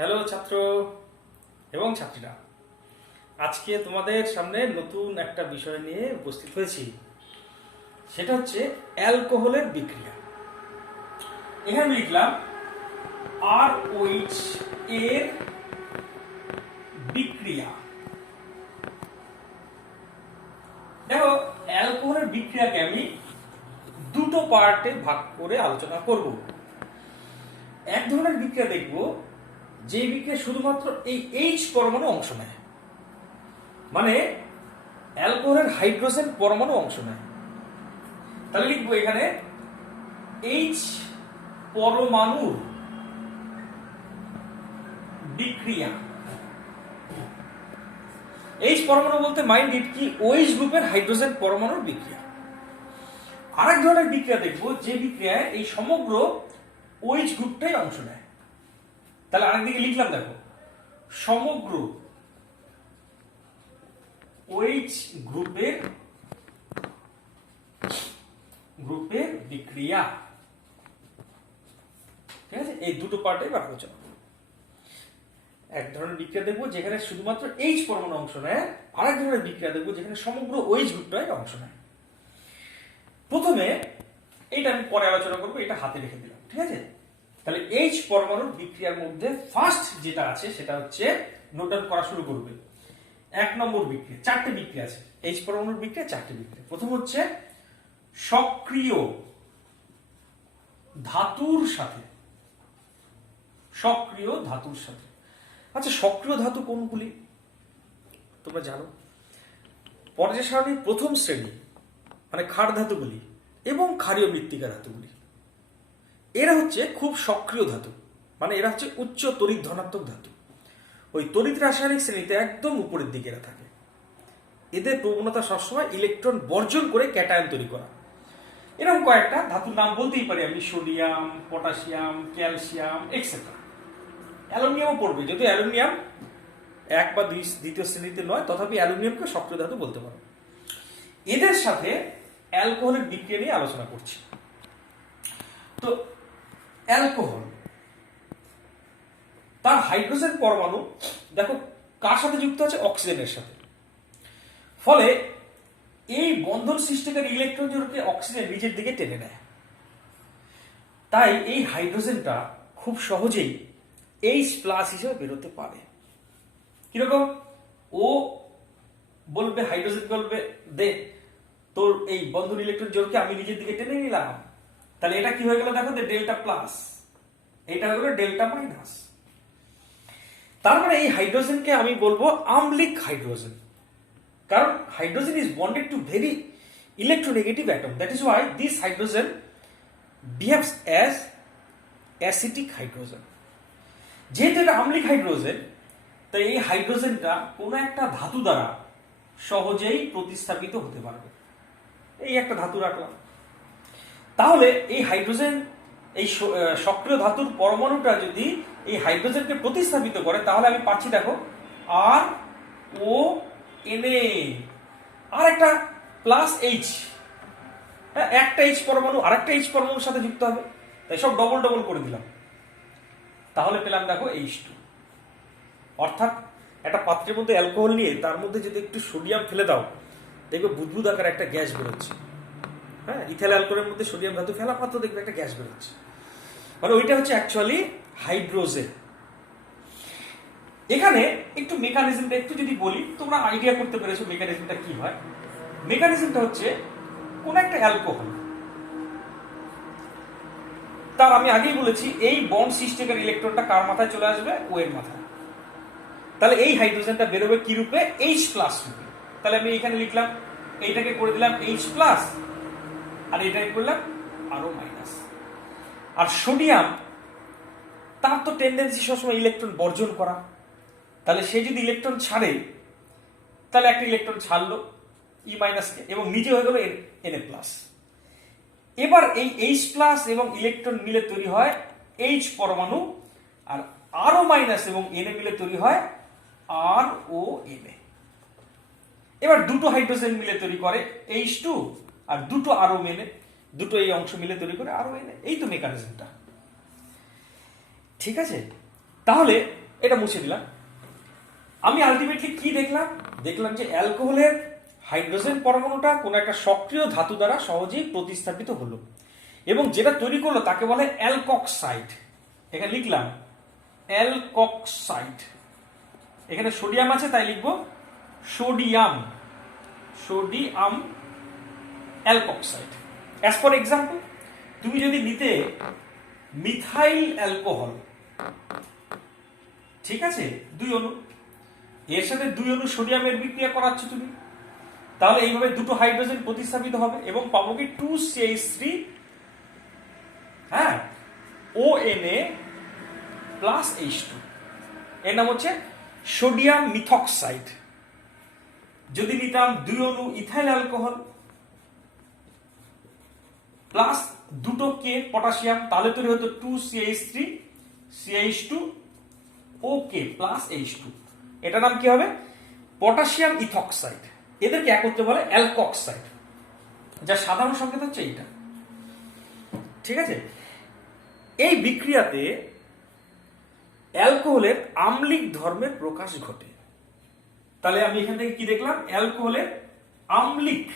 Hello ছাত্র এবং ছাত্রীরা, আজকে তোমাদের সামনে নতুন একটা বিষয় নিয়ে উপস্থিত হয়েছি। সেটা হচ্ছে অ্যালকোহলের বিক্রিয়া। এখানে লিখলাম RH এর বিক্রিয়া। দেখো, অ্যালকোহলের বিক্রিয়াকে আমি দুটো পার্টে ভাগ করে আলোচনা করব। এক ধরনের বিক্রিয়া দেখব যে বিক্রিয়া শুধুমাত্র এই H পরমাণু অংশ নেয়, মানে অ্যালকোহলের হাইড্রোজেন পরমাণু অংশ নেয়। তাহলে লিখবো এখানে H পরমাণুর বিক্রিয়া। H পরমাণু বলতে মাইন্ড ইট কি OH গ্রুপের হাইড্রোজেন পরমাণুর বিক্রিয়া। আরেক ধরনের বিক্রিয়া দেখবো যে বিক্রিয়ায় এই সমগ্র OH গ্রুপটাই অংশ নেয়। তাহলে আরেকদিকে লিখলাম, দেখো, সমগ্র OH গ্রুপের বিক্রিয়া। ঠিক আছে, এই দুটো পার্টে আলোচনা। এক ধরনের বিক্রিয়া দেখবো যেখানে শুধুমাত্র H পরমাণু অংশ নেয়, আরেক ধরনের বিক্রিয়া দেখবো যেখানে সমগ্র OH গ্রুপটাই অংশ নেয়। প্রথমে এটা আমি পরে আলোচনা করবো, এটা হাতে রেখে দিলাম। ঠিক আছে, তাহলে H পরমাণুর বিক্রিয়ার মধ্যে ফার্স্ট যেটা আছে সেটা হচ্ছে, নোট ডাউন করা শুরু করবে। এক নম্বর বিক্রিয়া, চারটে বিক্রিয়া আছে H পরমাণুর বিক্রিয়া, চারটে বিক্রিয়া। প্রথম হচ্ছে সক্রিয় ধাতুর সাথে। সক্রিয় ধাতুর সাথে। আচ্ছা, সক্রিয় ধাতু কোনগুলি তোমরা জানো? পর্যায় সারণীর প্রথম শ্রেণী মানে ক্ষার ধাতুগুলি এবং ক্ষারীয় মৃত্তিকা ধাতুগুলি, এরা হচ্ছে খুব সক্রিয় ধাতু, মানে এরা হচ্ছে উচ্চ তড়িৎ ধনাত্মক ধাতু। ওই তড়িৎ রাসায়নিক শ্রেণীতে একদম উপরের দিকে এরা থাকে। এদের প্রবণতা সবসময় ইলেকট্রন বর্জন করে ক্যাটায়ন তৈরি করা। এরকম কয়েকটা ধাতুর নাম বলতেই পারি আমি, সোডিয়াম, পটাশিয়াম, ক্যালসিয়াম এক্সেট্রা। অ্যালুমিনিয়ামও পড়বে, যদিও অ্যালুমিনিয়াম এক বা দ্বিতীয় শ্রেণীতে নয়, তথাপি অ্যালুমিনিয়ামকে সক্রিয় ধাতু বলতে পারো। এদের সাথে অ্যালকোহলের বিক্রিয়া নিয়ে আলোচনা করছি। তো অ্যালকোহল, তার হাইড্রোজেন পরমাণু দেখো কার সাথে যুক্ত আছে? অক্সিজেনের সাথে। ফলে এই বন্ধন সৃষ্টিকারী ইলেকট্রন জোড়কে অক্সিজেন নিজের দিকে টেনে নেয়। তাই এই হাইড্রোজেনটা খুব সহজেই H+ হিসেবে বেরোতে পারে। কিরকম? ও বলবে, হাইড্রোজেন বলবে, দে তোর এই বন্ধন ইলেকট্রন জোড়কে আমি নিজের দিকে টেনে নিলাম। তাহলে এটা কি হয়ে গেল? দেখো, ডেল্টা প্লাস, এটা হয়ে গেল ডেল্টা মাইনাস। তার মানে এই হাইড্রোজেনকে আমি বলবো আম্লিক হাইড্রোজেন, কারণ hydrogen is bonded to very electronegative atom. That is why this hydrogen behaves as acidic hydrogen. যেহেতু এটা আম্লিক হাইড্রোজেন, তাই এই হাইড্রোজেনটা কোনো একটা ধাতু দ্বারা সহজেই প্রতিস্থাপিত হতে পারবে। এই একটা ধাতু রাখলাম। তাহলে এই হাইড্রোজেন, এই সক্রিয় ধাতুর পরমাণুটা যদি এই হাইড্রোজেনকে প্রতিস্থাপিত করে, তাহলে আমি পাচ্ছি, দেখো, RONA, আর একটা প্লাস H। একটা H পরমাণু আরেকটা H পরমাণুর সাথে যুক্ত হবে, তাই সব ডবল ডবল করে দিলাম। তাহলে পেলাম, দেখো, H2। অর্থাৎ একটা পাত্রের মধ্যে অ্যালকোহল নিয়ে তার মধ্যে যদি একটু সোডিয়াম ফেলে দাও, দেখবে বুদবুদ আকারে একটা গ্যাস বেরোচ্ছে। হ্যাঁ, ইথাইল অ্যালকোহলের মধ্যে সোডিয়াম ধাতু ফেলা মাত্র দেখবে একটা গ্যাস বেরোচ্ছে, মানে ওইটা হচ্ছে অ্যাকচুয়ালি হাইড্রোজেন। এখানে একটু মেকানিজমটা একটু যদি বলি, তোমরা আইডিয়া করতে পেরেছো মেকানিজমটা কি হয়। মেকানিজমটা হচ্ছে, কোন একটা অ্যালকোহল, তার আমি আগেই বলেছি এই বন্ড সৃষ্টিকারী ইলেকট্রনটা কার মাথায় চলে আসবে? ও এর মাথায়। তাহলে এই হাইড্রোজেনটা বেরোবে কি রূপে? H+ রূপে। তাহলে আমি এখানে লিখলাম, এইটাকে করে দিলাম H+, আর এটাকে করলাম RO-। আর সোডিয়াম, তার তো টেন্ডেন্সি সবসময় ইলেকট্রন বর্জন করা। তাহলে সে যদি ইলেকট্রন ছাড়ে, তাহলে একটা ইলেকট্রন ছাড়লো E- কে, এবং নিজে হয়ে গেল Na+। এবার এই H+ এবং ইলেকট্রন মিলে তৈরি হয় H পরমাণু, আর RO- এবং Na মিলে তৈরি হয় RONA। এবার দুটো হাইড্রোজেন মিলে তৈরি করে H2, আর দুটো RONA, দুটো এই অংশ মিলে তৈরি করে RONA। এই তো মেকানিজমটা। ঠিক আছে, তাহলে এটা মুছে দিলাম। আমি আলটিমেটলি কি দেখলাম? দেখলাম যে অ্যালকোহলের হাইড্রোজেন পরমাণুটা কোনো একটা সক্রিয় ধাতু দ্বারা সহজেই প্রতিস্থাপিত হলো, এবং যেটা তৈরি করলো তাকে বলে অ্যালকক্সাইড। এখানে লিখলাম অ্যালকক্সাইড। এখানে সোডিয়াম আছে তাই লিখবো sodium, sodium alkoxide. As for example, তুমি যদি নিতে মিথাইল অ্যালকোহল, ঠিক আছে, 2 অণু, এর সাথে 2 অণু সোডিয়ামের বিক্রিয়া করাচ্ছ তুমি, তাহলে এইভাবে দুটো হাইড্রোজেন প্রতিস্থাপিত হবে এবং পাবো কি 2CH3, হ্যাঁ, ONA প্লাস H2। এর নাম হচ্ছে সোডিয়াম মিথক্সাইড। যদি নিতাম 2 অণু ইথাইল অ্যালকোহল প্লাস দুটো কে পটাশিয়াম, তাহলে তৈরি হতো 2CH3 CH2 OK plus H2। এটার নাম কি হবে? Potassium ethoxide. এদেরকে একত্রে বলে অ্যালকক্সাইড, যার সাধারণ সংকেত হচ্ছে এইটা, ঠিক আছে। এই বিক্রিয়াতে অ্যালকোহলের আম্লিক ধর্মের প্রকাশ ঘটে। তাহলে আমি এখান থেকে কি দেখলাম? অ্যালকোহলের আম্লিক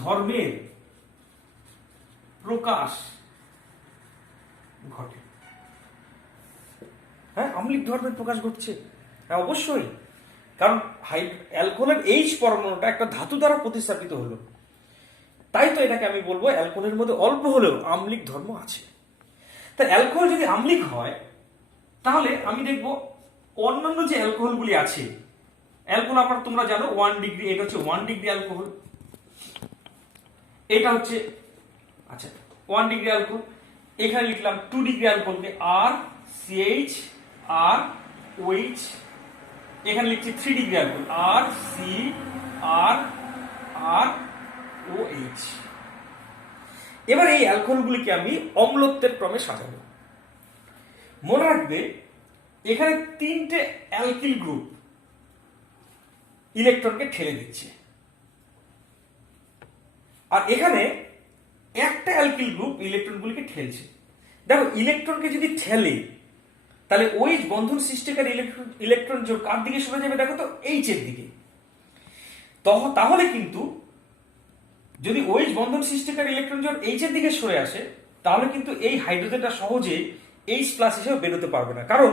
ধর্মের প্রকাশ ঘটে। হ্যাঁ, আম্লিক ধর্মের প্রকাশ ঘটছে, হ্যাঁ অবশ্যই, কারণ অ্যালকোহলের H পরমাণুটা একটা ধাতু দ্বারা প্রতিস্থাপিত হলো, তাই তো এটাকে আমি বলবো অ্যালকোহলের মধ্যে অল্প হলেও আম্লিক ধর্ম আছে। তা অ্যালকোহল যদি আম্লিক হয়, তাহলে আমি দেখব অন্যান্য যে অ্যালকোহলগুলি আছে, অ্যালকোহল আপনারা তোমরা জানো 1 ডিগ্রি, এটা হচ্ছে 1 ডিগ্রি অ্যালকোহল, এটা হচ্ছে আচ্ছা 1 ডিগ্রি অ্যালকোহল। এখানে লিখলাম 2 ডিগ্রি অ্যালকোহলকে আর CH আর OH। এখানে লিখছি 3 ডিগ্রি অ্যালকোহল আর সি আর আর OH। এবার এই অ্যালকোহলগুলিকে আমি অম্লত্বের ক্রমে সাজাবো। মনে রাখবে এখানে 3টে অ্যালকিল গ্রুপ ইলেকট্রনকে ঠেলে দিচ্ছে, আর এখানে একটা অ্যালকিল গ্রুপ ইলেকট্রনগুলিকে ঠেলছে। দেখো ইলেকট্রনকে যদি ঠেলে, তাহলে ওই বন্ধন সৃষ্টিকারী ইলেকট্রন জোড় কার দিকে সরে যাবে? দেখো তো H এর দিকে। তাহলে কিন্তু যদি ওই বন্ধন সৃষ্টিকারী ইলেকট্রন জোড় H এর দিকে সরে আসে, তাহলে কিন্তু এই হাইড্রোজেনটা সহজে H প্লাস হিসেবে বেরোতে পারবে না, কারণ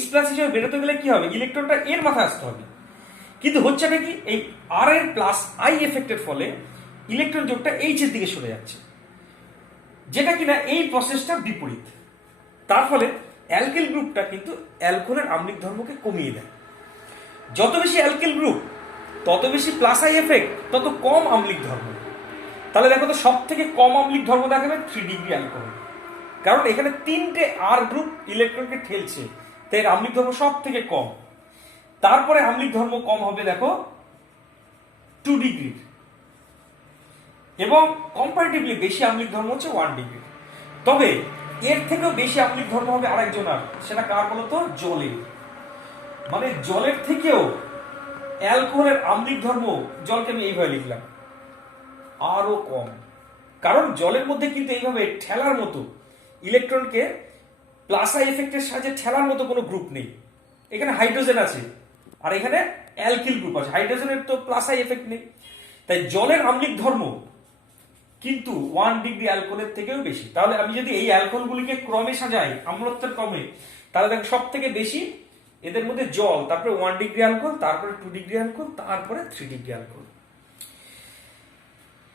H প্লাস হিসেবে বেরোতে গেলে কি হবে? ইলেকট্রনটা এর মাথায় আসতে হবে। কিন্তু হচ্ছে নাকি এই আর এর প্লাস আই এফেক্টের ফলে ইলেকট্রন জোড়টা H এর দিকে সরে যাচ্ছে, যেটা কিনা এই প্রসেসটা বিপরীত। তার ফলে অ্যালকিল গ্রুপটা কিন্তু অ্যালকোহলের আম্লিক ধর্মকে কমিয়ে দেয়। যত বেশি অ্যালকিল গ্রুপ, তত বেশি প্লাস আই এফেক্ট, তত কম আম্লিক ধর্ম। তাহলে দেখো তো সব থেকে কম আম্লিক ধর্ম দেখাবে 3 ডিগ্রি অ্যালকোহল, কারণ এখানে 3টে আর গ্রুপ ইলেকট্রনকে ঠেলছে, তাই এর আম্লিক ধর্ম সব থেকে কম। তারপরে আম্লিক ধর্ম কম হবে দেখো 2 ডিগ্রি, এবং কম্পারেটিভলি বেশি আম্লিক ধর্ম হচ্ছে 1 ডিগ্রি। তবে এর থেকেও বেশি আম্লিক ধর্ম হবে আরেকজন, আর সেটা কার বলতো? জলের। মানে জলের থেকেও অ্যালকোহলের আম্লিক ধর্ম, জলকে আমি এইভাবে লিখলাম, আরো কম। কারণ জলের মধ্যে কিন্তু এইভাবে ঠেলার মতো ইলেকট্রনকে প্লাস আই এফেক্টের সাহায্যে ঠেলার মতো কোনো গ্রুপ নেই। এখানে হাইড্রোজেন আছে আর এখানে অ্যালকিল গ্রুপ আছে, হাইড্রোজেনের তো প্লাস আই এফেক্ট নেই। তাই জলের আম্লিক ধর্ম কিন্তু 1 ডিগ্রি অ্যালকোহলের থেকেও বেশি। তাহলে আমি যদি এই অ্যালকোহলগুলিকে ক্রমে সাজাই, আম্লত্বের ক্রমে, তাহলে দেখো সব থেকে বেশি এদের মধ্যে জল, তারপরে 1 ডিগ্রি অ্যালকোহল, তারপরে 2 ডিগ্রি অ্যালকোহল, তারপরে 3 ডিগ্রি অ্যালকোহল।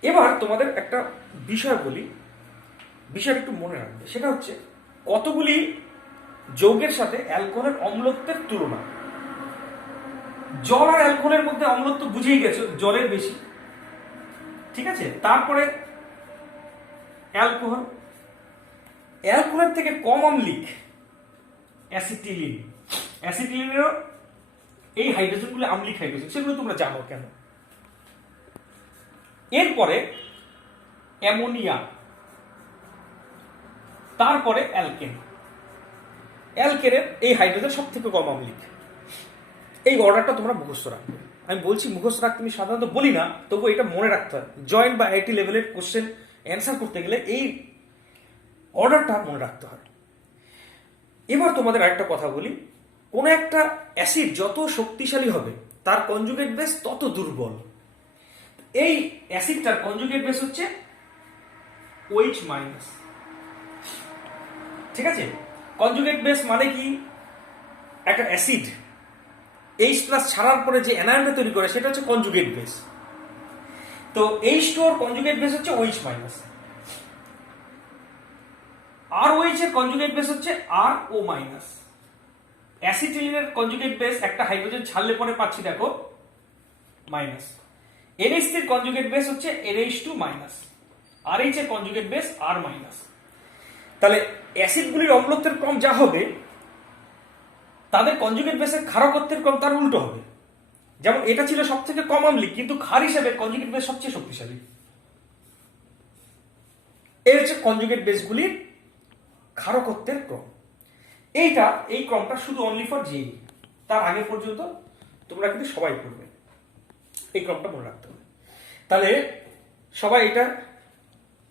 এবার তোমাদের একটা বিষয় বলি, বিষয়টা একটু মনে রাখবে, সেটা হচ্ছে কতগুলি যৌগের সাথে অ্যালকোহলের অম্লত্বের তুলনা। জল আর অ্যালকোহলের মধ্যে অম্লত্ব বুঝেই গেছো, জলের বেশি, ঠিক আছে। তারপরে অ্যালকোহল, অ্যালকোহলের থেকে কম আম্লিক অ্যাসিটিলিন। অ্যাসিটিলিনেরও এই হাইড্রোজেনগুলো আম্লিক হাইড্রোজেন, সেগুলো তোমরা জানো কেন। এরপরে অ্যামোনিয়া, তারপরে অ্যালকেন। অ্যালকেনের এই হাইড্রোজেন সব থেকে কম আম্লিক। এই অর্ডারটা তোমরা মুখস্থ রাখবে। আমি বলছি মুখস্থ রাখতে, আমি সাধারণত বলি না, তবু এটা মনে রাখতে হয়। জয়েন্ট বা আইআইটি লেভেলের কোশ্চেন অ্যান্সার করতে গেলে এই অর্ডারটা মনে রাখতে হয়। এবার তোমাদের আরেকটা কথা বলি, কোন একটা অ্যাসিড যত শক্তিশালী হবে তার কনজুগেট বেস তত দুর্বল। এই অ্যাসিডটার কনজুগেট বেস হচ্ছে OH মাইনাস। ঠিক আছে, কনজুগেট বেস মানে কি, একটা অ্যাসিড H প্লাস ছাড়ার পরে যে অ্যানায়নটা তৈরি করে সেটা হচ্ছে কনজুগেট বেস। তো H2 এর কনজুগেট বেস হচ্ছে OH মাইনাস, আর OH এর কনজুগেট বেস হচ্ছে RO মাইনাস। অ্যাসিটিলিনের কনজুগেট বেস একটা হাইড্রোজেন ছাড়লে পরে পাচ্ছি দেখো মাইনাস। NH3 এর কনজুগেট বেস হচ্ছে NH2 মাইনাস, RH এর কনজুগেট বেস R মাইনাস। তাহলে অ্যাসিডগুলির অম্লত্বের ক্রম যা হবে তাদের কনজুগেট বেসের ক্ষারকত্বের ক্রম তার উল্টো হবে। যেমন এটা ছিল সব থেকে কম আম্লিক, কিন্তু ক্ষার হিসেবে কনজুগেট বেস সবচেয়ে শক্তিশালী। এই হচ্ছে কনজুগেট বেসগুলির ক্ষারকত্বের ক্রম। এই ক্রমটা শুধু অনলি ফর জেই, তার আগে পর্যন্ত তোমরা কিন্তু সবাই পড়বে, এই ক্রমটা মনে রাখতে হবে। তাহলে সবাই এটা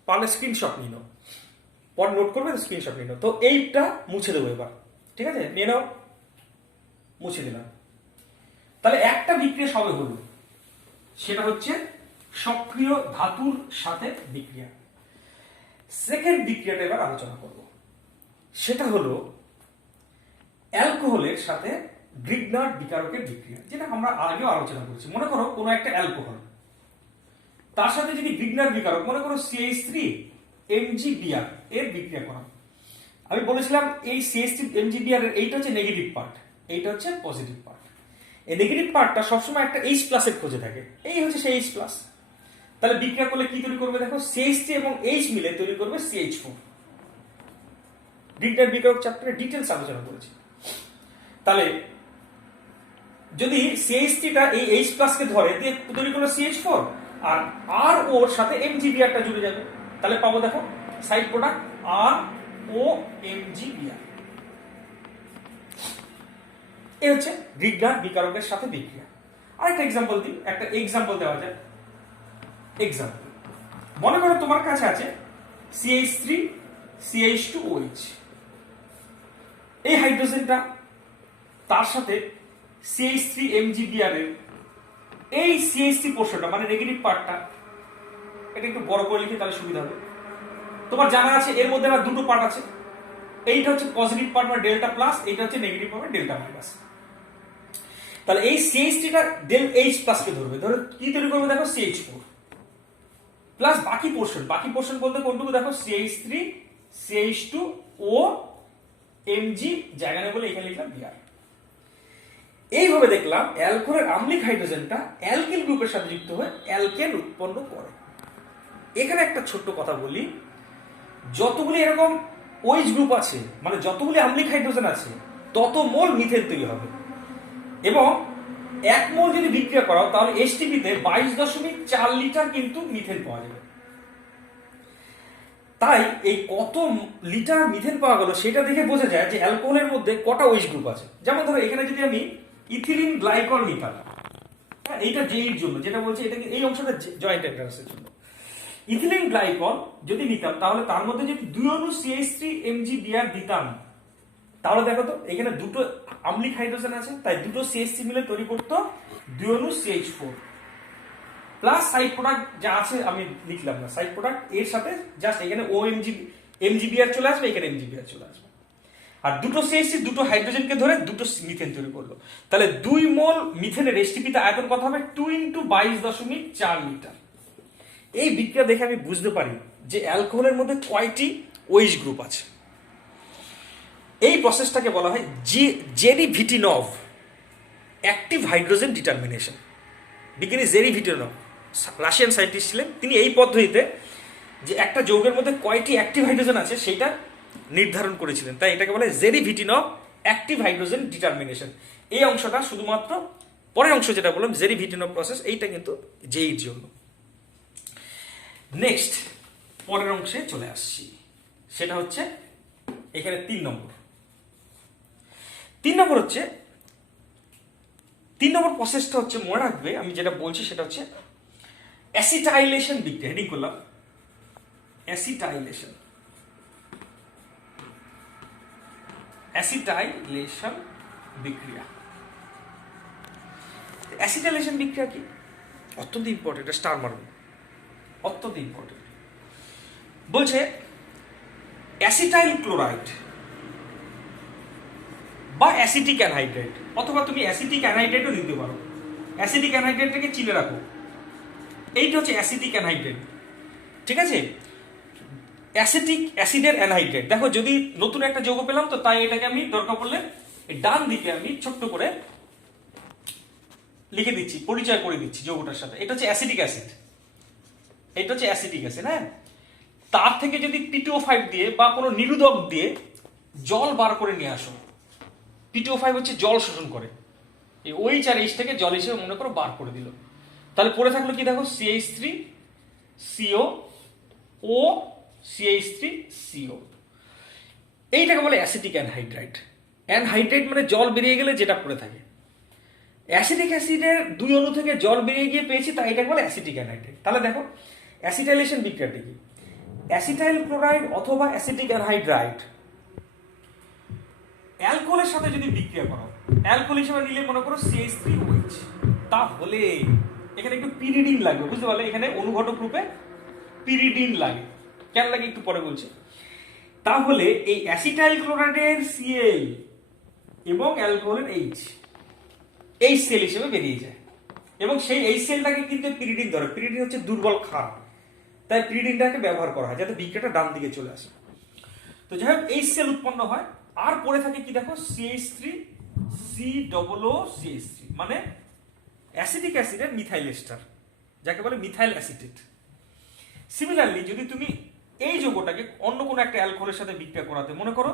পারলে স্ক্রিনশট নিয়ে নাও, পরে নোট করবে তো স্ক্রিনশট নিয়ে নাও। তো এইটা মুছে দেবো এবার, ঠিক আছে, নিয়ে নাও, মুছে দিলাম। তাহলে একটা বিক্রিয়া সবে হলো, সেটা হচ্ছে সক্রিয় ধাতুর সাথে বিক্রিয়া। সেকেন্ড বিক্রিয়াটা এবার আলোচনা করব, সেটা হলো অ্যালকোহলের সাথে গ্রিগনার্ড বিকারকের বিক্রিয়া, যেটা আমরা আগেও আলোচনা করেছি। মনে করো কোনো একটা অ্যালকোহল, তার সাথে যদি গ্রিগনার্ড বিকারক, মনে করো CH3 MgBr এর বিক্রিয়া করা। আমি বলেছিলাম এই CH3 MgBr এর এইটা হচ্ছে নেগেটিভ পার্ট, এইটা হচ্ছে পজিটিভ পার্ট। এই নেগেটিভ পার্টটা সবসময় একটা H প্লাস এর খোঁজে থাকে, এই হচ্ছে সেই H প্লাস। তাহলে বিক্রিয়া করলে কি তৈরি করবে দেখো, CH3 এবং H মিলে তৈরি করবে CH4। গ্রিগনার্ড বিকারক চ্যাপ্টারে ডিটেইলস আলোচনা করেছি। তাহলে যদি CH3 টা এই H প্লাস কে ধরে দিয়ে তৈরি করলো CH4, আর RO এর সাথে MgBr টা জুড়ে যাবে, তাহলে পাবো দেখো সাইড প্রোডাক্ট RO MgBr। এই হচ্ছে গ্রিগনার্ড বিকারকের সাথে বিক্রিয়া। আরেকটা এক্সাম্পল দিই, একটা এক্সাম্পল দেওয়া যায়। এক্সাম্পল, মনে করো তোমার কাছে আছে CH3 CH2OH, এই হাইড্রোজেনটা তার সাথে CH3 MgBr এর এই CH3 পোর্শনটা মানে নেগেটিভ পার্টটা, এটা একটু বড় করে লিখে তাহলে সুবিধা হবে। তোমার জানা আছে এর মধ্যে আবার দুটো পার্ট আছে, এইটা হচ্ছে পজিটিভ পার্ট মানে ডেল্টা প্লাস, এইটা হচ্ছে নেগেটিভ পার্ট মানে ডেল্টা মাইনাস। তাহলে এই CH3 টা ডেল H প্লাস কে ধরবে, ধরো কি তৈরি করবে দেখো CH4 প্লাস বাকি পোর্শন বলতে কোনটুকু দেখো CH3 CH2O Mg, জায়গা নেই বলে এখানে লিখলাম Br। এইভাবে দেখলাম অ্যালকোহলের আম্লিক হাইড্রোজেনটা অ্যালকিল গ্রুপের সাথে যুক্ত হয়ে অ্যালকেন উৎপন্ন করে। এখানে একটা ছোট্ট কথা বলি, যতগুলি এরকম OH গ্রুপ আছে মানে যতগুলি আম্লিক হাইড্রোজেন আছে তত মোল মিথেন তৈরি হবে, এবং 1 মোল যদি বিক্রিয়া করাও তাহলে HTP তে 22.4 লিটার কিন্তু মিথেন পাওয়া যাবে। তাই এই কত লিটার মিথেন পাওয়া গেল সেটা দেখে বোঝা যায় যে অ্যালকোহলের মধ্যে কটা OH গ্রুপ আছে। যেমন ধরো এখানে যদি আমি ইথিলিন গ্লাইকল নিতাম, হ্যাঁ এইটা জেইর জন্য যেটা বলছে, এটা এই অংশটা জয়েন্ট এন্ট্রান্সের জন্য। ইথিলিন গ্লাইকল যদি নিতাম তাহলে তার মধ্যে যদি 2 অণু CH3 MgBr দিতাম, তাহলে দেখো তো এখানে দুটো আম্লিক হাইড্রোজেন আছে, তাই দুটো CH3 মিলে তৈরি করতো 2 অণু CH4 প্লাস সাইড প্রোডাক্ট যা আছে আমি লিখলাম না, সাইড প্রোডাক্ট এর সাথে জাস্ট এখানে MgBr চলে আসবে, এখানে MgBr চলে আসবে, আর দুটো CH3 দুটো হাইড্রোজেনকে ধরে দুটো মিথেন তৈরি করলো। তাহলে 2 মোল মিথেনের HTP তে আয়তন কত হবে 2 × 22.4 লিটার। এই বিক্রিয়া দেখে আমি বুঝতে পারি যে অ্যালকোহলের মধ্যে কয়টি OH গ্রুপ আছে। এই প্রসেসটাকে বলা হয় জেরিভিটিনভ অ্যাক্টিভ হাইড্রোজেন ডিটারমিনেশন। বিজ্ঞানী জেরিভিটিনভ রাশিয়ান সায়েন্টিস্ট ছিলেন, তিনি এই পদ্ধতিতে যে একটা যৌগের মধ্যে কয়টি অ্যাক্টিভ হাইড্রোজেন আছে সেটা নির্ধারণ করেছিলেন, তাই এটাকে বলে জেরিভিটিনভ অ্যাক্টিভ হাইড্রোজেন ডিটারমিনেশন। এই অংশটা শুধুমাত্র, পরের অংশ যেটা বললাম জেরিভিটিনভ প্রসেস, এইটা কিন্তু জেইর জন্য। নেক্সট পরের অংশে চলে আসছি, সেটা হচ্ছে এখানে 3 নম্বর। 3 নম্বর হচ্ছে 3 নম্বর প্রসেসটা হচ্ছে, মনে রাখবে আমি যেটা বলছি সেটা হচ্ছে অ্যাসিটাইলেশন বিক্রিয়া। হেডিং করলাম অ্যাসিটাইলেশন। অ্যাসিটাইলেশন বিক্রিয়া। অ্যাসিটাইলেশন বিক্রিয়া কি? অত্যন্ত ইম্পর্টেন্ট, স্টার মারবে, অত্যন্ত ইম্পর্টেন্ট। বলছে অ্যাসিটাইল ক্লোরাইড বা অ্যাসিটিক অ্যানহাইড্রাইড, অথবা তুমি অ্যাসিটিক অ্যানহাইড্রাইডও দিতে পারো। অ্যাসিটিক অ্যানহাইড্রাইডটাকে চিনে রাখো, এইটা হচ্ছে অ্যাসিটিক অ্যানহাইড্রাইড, ঠিক আছে? অ্যাসিটিক অ্যাসিডের অ্যানহাইড্রাইড। দেখো যদি নতুন একটা যৌগ পেলাম তো তাই এটাকে আমি দরকার পড়লে ডান দিকে আমি ছোট্ট করে লিখে দিচ্ছি, পরিচয় করে দিচ্ছি যৌগটার সাথে। এটা হচ্ছে অ্যাসিটিক অ্যাসিড, এটা হচ্ছে অ্যাসিটিক অ্যাসিড। হ্যাঁ, তার থেকে যদি P2O5 দিয়ে বা কোনো নিরোধক দিয়ে জল বার করে নিয়ে আসো, P2O5 হচ্ছে জল শোষণ করে, এই OH আর H থেকে জল হিসেবে মনে করো বার করে দিল, তাহলে পড়ে থাকলো কি দেখো CH3 CO ও CH3 CO, এইটাকে বলে অ্যাসিটিক অ্যানহাইড্রাইড। অ্যানহাইড্রাইড মানে জল বেরিয়ে গেলে যেটা পড়ে থাকে। অ্যাসিটিক অ্যাসিডের দুই অণু থেকে জল বেরিয়ে গিয়ে পেয়েছি, তাই এটাকে বলে অ্যাসিটিক অ্যানহাইড্রাইড। তাহলে দেখো অ্যাসিটাইলেশন বিক্রিয়াটি কি? অ্যাসিটাইল ক্লোরাইড অথবা অ্যাসিটিক অ্যানহাইড্রাইড অ্যালকোহলের সাথে যদি বিক্রিয়া করো, অ্যালকোহল হিসেবে নিলে মনে করো CH3OH, তাহলে এখানে একটু পিরিডিন লাগবে, বুঝতে পারলে? এখানে অনুঘটক রূপে পিরিডিন লাগে, কেন লাগে একটু পরে বলছি। তাহলে এই অ্যাসিটাইল ক্লোরাইডের Cl এবং অ্যালকোহলের HCl হিসেবে বেরিয়ে যায়, এবং সেই HClটাকে কিন্তু পিরিডিন ধরে। পিরিডিন হচ্ছে দুর্বল ক্ষার, তাই পিরিডিনটাকে ব্যবহার করা হয় যাতে বিক্রিয়াটা ডান দিকে চলে আসে। তো যাই হোক HCl উৎপন্ন হয়, আর পরে থাকে কি দেখো CH3COOCH3, মানে অ্যাসিটিক অ্যাসিডের মিথাইল এস্টার, যাকে বলে মিথাইল অ্যাসিটেট। সিমিলারলি যদি তুমি এই যৌগটাকে অন্য কোনো একটা অ্যালকোহলের সাথে বিক্রিয়া করাতে, মনে করো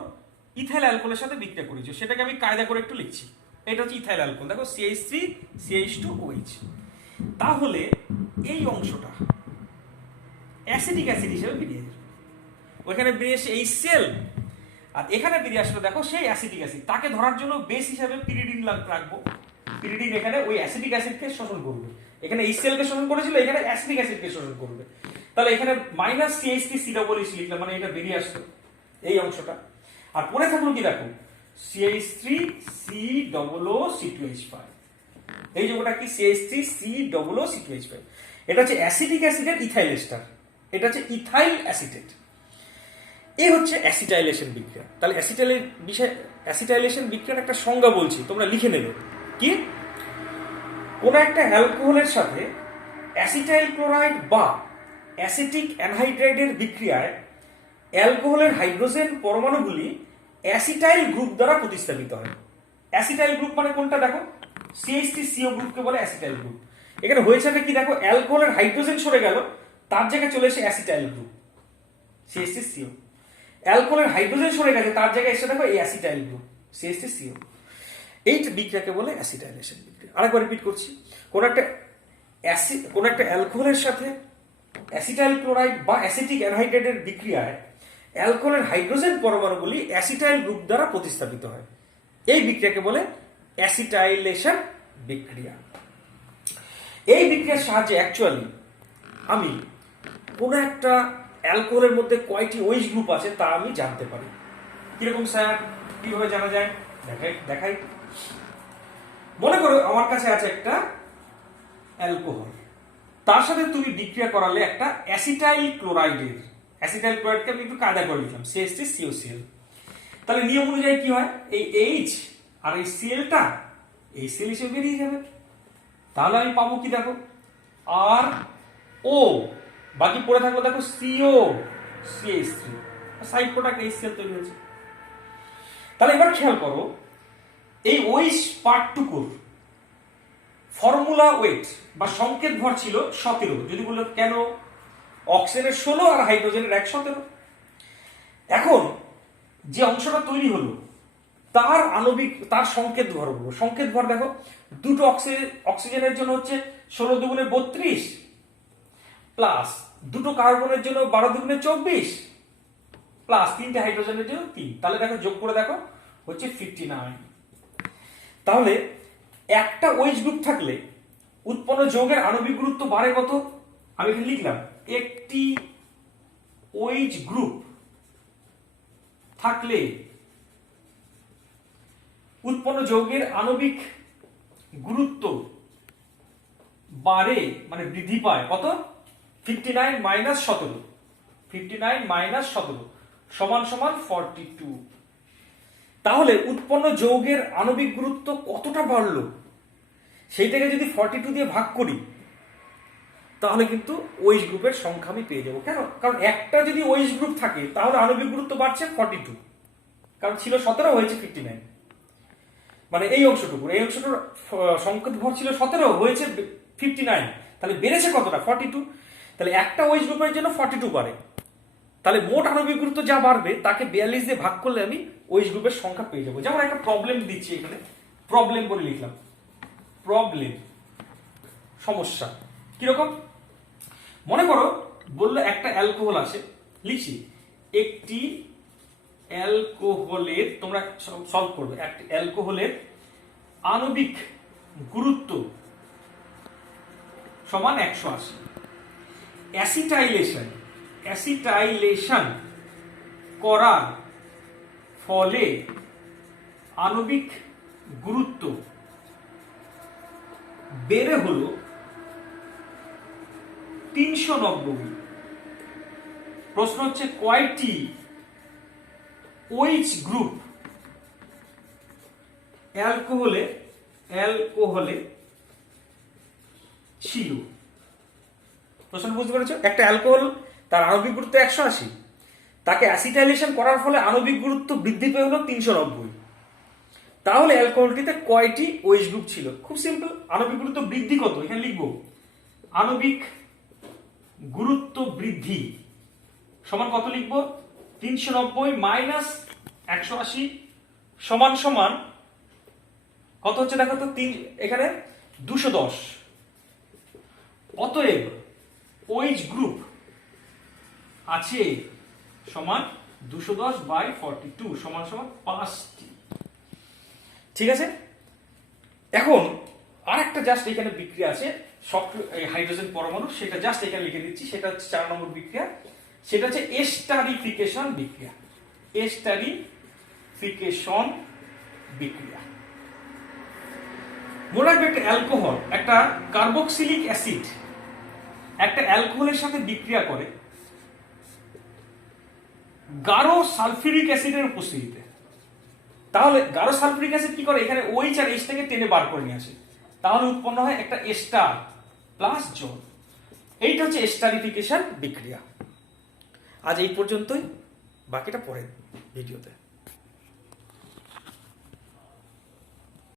ইথাইল অ্যালকোহলের সাথে বিক্রিয়া করেছো, সেটাকে আমি কায়দা করে একটু লিখছি। এটা হচ্ছে ইথাইল অ্যালকোহল, দেখো CH3CH2OH, তাহলে এই অংশটা অ্যাসিটিক অ্যাসিড হিসেবে বেরিয়ে যাবে। ওইখানে বেরিয়ে এসে HCl, আর এখানে বেরিয়ে আসলো দেখো সেই অ্যাসিটিক অ্যাসিড। তাকে ধরার জন্য বেস হিসাবে পিরিডিন রাখবো। পিরিডিন এখানে ওই অ্যাসিটিক অ্যাসিডকে শোষণ করবে, এখানে HCl কে শোষণ করেছিল, এখানে অ্যাসিটিক অ্যাসিডকে শোষণ করবে। তাহলে এখানে -CH3COOH লিখলাম, মানে এটা বেরিয়ে আসলো এই অংশটা। আর পরে থাকলো কি দেখো CH3COOC2H5, এই যৌগটা কি CH3COOC2H5, এটা হচ্ছে অ্যাসিটিক অ্যাসিডের ইথাইল এস্টার, এটা হচ্ছে ইথাইল অ্যাসিটেট। এই হচ্ছে অ্যাসিটাইলেশন বিক্রিয়া। তাহলে অ্যাসিটাইলেশন বিক্রিয়ার একটা সংজ্ঞা বলছি, তোমরা লিখে নেবে কি? কোন একটা অ্যালকোহলের সাথে অ্যাসিটাইল ক্লোরাইড বা অ্যাসিটিক অ্যানহাইড্রাইডের বিক্রিয়ায় অ্যালকোহলের হাইড্রোজেন পরমাণুগুলি অ্যাসিটাইল গ্রুপ দ্বারা প্রতিস্থাপিত হয়। অ্যাসিটাইল গ্রুপ মানে কোনটা দেখো, CH3CO গ্রুপকে বলে অ্যাসিটাইল গ্রুপ। এখানে হয়েছে কি দেখো, অ্যালকোহলের হাইড্রোজেন সরে গেল, তার জায়গায় চলে এসে অ্যাসিটাইল গ্রুপ CH3CO। অ্যালকোহলের হাইড্রোজেন সরে গেছে, তার জায়গায় এসে দেখো এই অ্যাসিটাইল গ্রুপ CH3CO। এই বিক্রিয়াকে বলে অ্যাসিটাইলেশন বিক্রিয়া। আরেকবার রিপিট করছি, কোন একটা অ্যালকোহলের সাথে অ্যাসিটাইল ক্লোরাইড বা অ্যাসিটিক অ্যানহাইড্রাইডের বিক্রিয়ায় অ্যালকোহলের হাইড্রোজেন পরমাণুগুলি অ্যাসিটাইল গ্রুপ দ্বারা প্রতিস্থাপিত হয়, এই বিক্রিয়াকে বলে অ্যাসিটাইলেশন বিক্রিয়া। এই বিক্রিয়ার সাহায্যে অ্যাকচুয়ালি আমি কোন একটা অ্যালকোহলের মধ্যে কয়টি OH গ্রুপ আছে তা আমি জানতে পারি। কিরকম স্যার, কিভাবে জানা যায়? দেখাই। মনে করো আমার কাছে আছে একটা অ্যালকোহল, তার সাথে তুমি বিক্রিয়া করালে একটা অ্যাসিটাইল ক্লোরাইডের, অ্যাসিটাইল ক্লোরাইডকে আমি একটু কায়দা করে দিলাম CH3COCl। তাহলে নিয়ম অনুযায়ী কি হয়, এই H আর এই Clটা HCl হিসেবে বেরিয়ে যাবে। তাহলে আমি পাবো কি দেখো RO, বাকি পড়ে থাকলো দেখো CO CH3, side product HCl তৈরি হয়েছে। তাহলে এবার খেয়াল করো এই OH পার্টটুকুর ফর্মুলা ওয়েট বা সংকেত ভর ছিল 17। যদি বলো কেন, অক্সিজেনের 16 আর হাইড্রোজেনের 17। এখন যে অংশটা তৈরি হলো তার তার সংকেত ভর বলবো। সংকেত ভর দেখো, দুটো অক্সিজেনের জন্য হচ্ছে 16 দুগুণে 32, প্লাস দুটো কার্বনের জন্য 12 দুগুণে 24, প্লাস তিনটে হাইড্রোজেনের জন্য 3। তাহলে দেখো যোগ করে দেখো হচ্ছে 59। তাহলে একটা OH গ্রুপ থাকলে উৎপন্ন যৌগের আণবিক গুরুত্ব বাড়ে কত? আমি এখানে লিখলাম, একটি OH গ্রুপ থাকলে উৎপন্ন যৌগের আণবিক গুরুত্ব বাড়ে মানে বৃদ্ধি পায় কত 59 মাইনাস 17 59 মাইনাস 17 সমান সমান 42। তাহলে উৎপন্ন যৌগের আণবিক গুরুত্ব কতটা বাড়লো সেইটাকে যদি 42 দিয়ে ভাগ করি তাহলে কিন্তু ওইচ গ্রুপের সংখ্যা আমি পেয়ে যাবো। কেন? কারণ একটা যদি ওইচ গ্রুপ থাকে তাহলে আণবিক গুরুত্ব বাড়ছে 42, কারণ ছিল 17 হয়েছে 59, মানে এই অংশটুকুর সংকেত ভর ছিল 17 হয়েছে 59, তাহলে বেড়েছে কতটা 42। তাহলে একটা ওইচ গ্রুপের জন্য 42 বাড়ে, তাহলে মোট আণবিক গুরুত্ব যা বাড়বে তাকে 42 দিয়ে ভাগ করলে আমি ওইচ গ্রুপের সংখ্যা পেয়ে যাবো। যেমন একটা প্রবলেম দিচ্ছি, এখানে প্রবলেম বলে লিখলাম, প্রবলেম সমস্যা কিরকম, মনে করো বললো একটা অ্যালকোহল আছে, লিখছি একটি অ্যালকোহলের, তোমরা সলভ করবে, একটা অ্যালকোহলের আণবিক গুরুত্ব সমান 180। অ্যাসিটাইলেশন করার ফলে আণবিক গুরুত্ব বেড়ে হলো 390। প্রশ্ন হচ্ছে কয়টি ওইচ গ্রুপ অ্যালকোহলে ছিল। প্রশ্ন বুঝতে পেরেছো? একটা অ্যালকোহল তার আণবিক গুরুত্ব 180, তাকে অ্যাসিটাইলেশন করার ফলে আণবিক গুরুত্ব বৃদ্ধি পেয়ে হলো 390। তাহলে অ্যালকোহলটিতে কয়টি ওইচ গ্রুপ ছিল? খুব সিম্পল, আণবিক গুরুত্ব বৃদ্ধি কত এখানে লিখবো, আণবিক গুরুত্ব বৃদ্ধি সমান কত লিখবো, 390 মাইনাস 180 সমান সমান কত হচ্ছে দেখো তো, এখানে 210। অতএব ওইচ গ্রুপ আছে সমান 210/42 সমান সমান 5টি। ঠিক আছে, এখন আর একটা জাস্ট এখানে বিক্রিয়া আছে হাইড্রোজেন পরমাণু, সেটা জাস্ট এখানে লিখে দিচ্ছি, সেটা হচ্ছে 4 নম্বর বিক্রিয়া, সেটা হচ্ছে এস্টারিফিকেশন বিক্রিয়া। এস্টারিফিকেশন বিক্রিয়া মনে রাখবে, একটা অ্যালকোহল, একটা কার্বক্সিলিক অ্যাসিড একটা অ্যালকোহলের সাথে বিক্রিয়া করে গাঢ় সালফিউরিক অ্যাসিডের উপস্থিতিতে। তাহলে গাঢ় সালফিউরিক অ্যাসিড কি করে, এখানে ওইচ আর এইচটাকে টেনে বার করে নিয়ে আসে, তাহলে উৎপন্ন হয় একটা এস্টার প্লাস জল। এইটা হচ্ছে এস্টারিফিকেশন বিক্রিয়া। আজ এই পর্যন্তই, বাকিটা পরের ভিডিওতে।